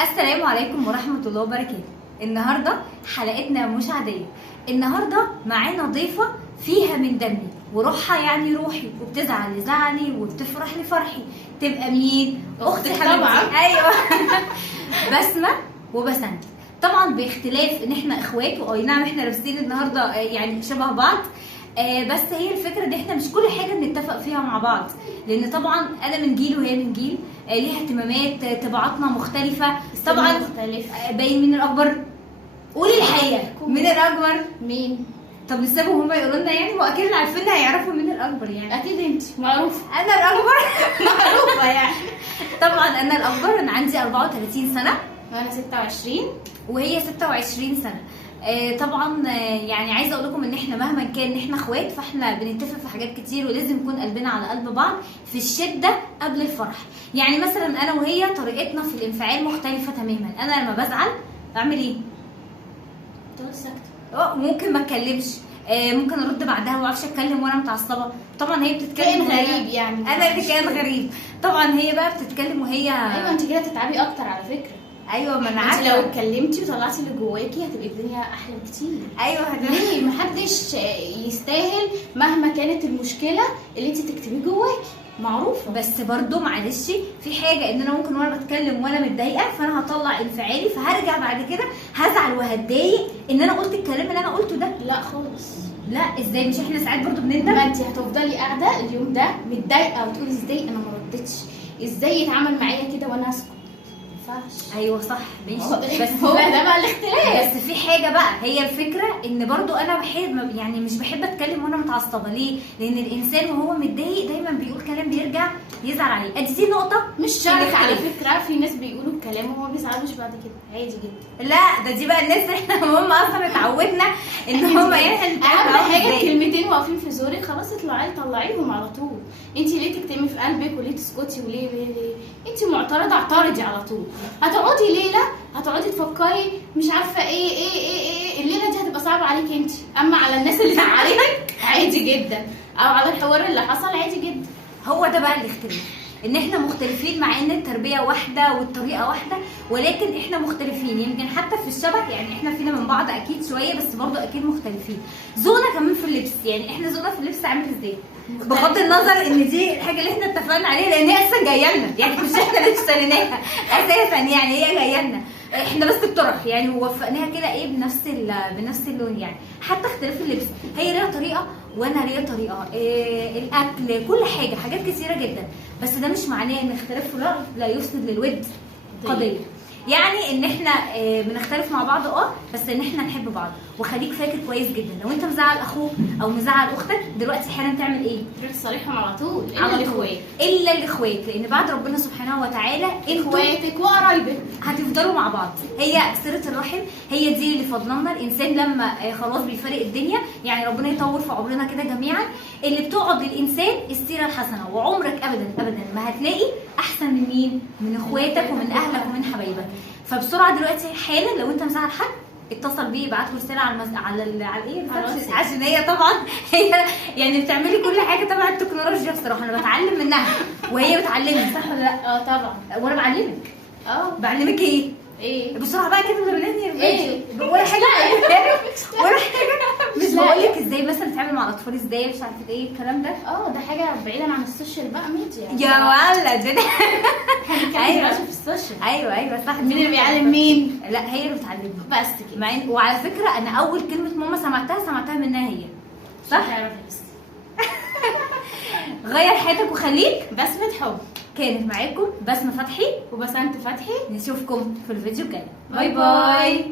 السلام عليكم ورحمة الله وبركاته. النهاردة حلقتنا مش عادية. النهاردة معانا ضيفة فيها من دمي وروحها يعني روحي، وبتزعل لزعلي وبتفرح لفرحي. تبقى مين؟ أختي طبعا. أيوة. بسمة وبسنت. طبعا باختلاف ان احنا اخوات، واي نعم احنا لابسين النهارده يعني شبه بعض، بس هي الفكره ان احنا مش كل حاجه بنتفق فيها مع بعض، لان طبعا انا من جيل وهي من جيل، ليها اهتمامات، طباعاتنا مختلفه طبعا. باين مين الاكبر؟ قولي الحقيقه، مين الاكبر؟ مين؟ طب نسيبهم هما يقولوا لنا يعني، واكيد اللي عارفين هيعرفوا مين الاكبر يعني. اكيد انت معروفه. انا الاكبر. معروفه يعني. طبعا انا الاكبر، انا عندي 34 سنه وانا 26 وهي 26 سنه. طبعا يعني عايزه اقول لكم ان احنا مهما كان احنا اخوات، فاحنا بنتفق في حاجات كتير، ولازم يكون قلبنا على قلب بعض في الشده قبل الفرح. يعني مثلا انا وهي طريقتنا في الانفعال مختلفه تماما. انا لما بزعل بعمل ايه؟ تقعد ساكته. ممكن ما اتكلمش، ممكن ارد بعدها ما اعرفش اتكلم وانا متعصبه. طبعا هي بتتكلم كائن غريب يعني. انا اللي كائن غريب. طبعا هي بقى بتتكلم وهي ايوه انت كده تتعبي اكتر على فكره. ايوه ما انا انت عارفه. لو اتكلمتي وطلعتي اللي جواكي هتبقى الدنيا احلى بكتير. ايوه ليه؟ محدش يستاهل مهما كانت المشكله اللي انت تكتبيه جواكي، معروفه. بس برضو معلش في حاجه، ان انا ممكن وانا بتكلم وانا متضايقه، فانا هطلع انفعالي، فهرجع بعد كده هزعل وهتضايق ان انا قلت الكلام اللي انا قلته ده. لا خالص. لا ازاي؟ مش احنا ساعات برضو بنندم؟ ما انت هتفضلي قاعده اليوم ده متضايقه وتقولي ازاي انا ما ردتش، ازاي يتعامل معايا كده وانا اسكت. ما ينفعش. ايوه صح ماشي. بس هو ده بقى الاختلاف. بس في حاجه بقى، هي الفكره ان برضو انا بحب يعني مش بحب اتكلم وانا متعصبه. ليه؟ لان الانسان وهو متضايق دايما بيقول كلام بيرجع يزعل عليه. ادي دي نقطه مش شرط على فكره، في ناس بيقولوا الكلام وهو ما بيزعلوش بعد كده، عادي جدا. لا ده دي بقى الناس احنا هم اصلا اتعودنا ان هم يعني اهم حاجه كلمتين واقفين في زورك خلاص اطلعي طلعيهم على طول. انت ليه تكتمي في قلبك وليه تسكتي وليه انت معترضه اعترضي على طول. هتقعدي ليله هتقعدي تفكري مش عارفه ايه الليله دي هتبقى صعبه عليكي انت، اما على الناس اللي زعلتك عادي جدا، او على الحوار اللي حصل عادي جدا. هو ده بقى الاختلاف، ان احنا مختلفين مع ان التربيه واحده والطريقه واحده، ولكن احنا مختلفين. يمكن حتى في الشبه يعني احنا فينا من بعض اكيد شويه، بس برضو اكيد مختلفين. ذوقنا كمان في اللبس، يعني احنا ذوقنا في اللبس عامل ازاي؟ بغض النظر ان دي الحاجه اللي احنا اتفقنا عليها، لان هي اصلا جايه لنا، يعني مش احنا اللي اشتريناها اساسا، يعني هي جايه لنا احنا بس الطرح يعني، ووفقناها كده ايه بنفس اللون يعني. حتى اختلاف اللبس، هي ليها طريقه وانا ليا طريقه، الاكل، كل حاجات كثيره جدا. بس ده مش معناه ان اختلاف في الرأي لا يفسد للود قضيه. يعني ان احنا بنختلف مع بعض بس ان احنا نحب بعض. وخليك فاكر كويس جدا، لو انت مزعل اخوك او مزعل اختك دلوقتي حالا تعمل ايه؟ تروح تصالحهم على طول، الا الاخوات. الا الاخوات، لان بعد ربنا سبحانه وتعالى اخواتك وقرايبك هتفضلوا مع بعض. هي صله الرحم، هي دي اللي فضلنا. الانسان لما خلاص بيفارق الدنيا، يعني ربنا يطول في عمرنا كده جميعا، اللي بتقعد للانسان السيره الحسنه. وعمرك ابدا ابدا ما هتلاقي احسن من مين؟ من اخواتك ومن اهلك ومن حبايبك. فبسرعه دلوقتي حالا لو انت مزعل حد اتصل بيه، ابعت له رساله على ايه، عشان هي طبعا هي يعني بتعملي كل حاجه تبع التكنولوجيا. بصراحه انا بتعلم منها وهي بتعلمني، صح ولا لا؟ طبعا. وانا بعلمك. بعلمك ايه؟ بسرعه بقى كده بلغني ايه ولا حاجه ولا حاجه. مش بقول لك ازاي مثلا تتعامل مع الاطفال، ازاي مش عارفه ايه الكلام ده. ده حاجه بعيدا عن السوشيال بقى ميديا يا ولد. ايوه في السوشيال. ايوه صح. مين اللي بيعلم مين؟ لا هي اللي بتعلمني بس كده. وعلى فكره انا اول كلمه ماما سمعتها منها هي، صح؟ غير حياتك وخليك بسمة حب. كانت معاكم بسمة فتحي وبسنت فتحي. نشوفكم في الفيديو الجاي. باي باي.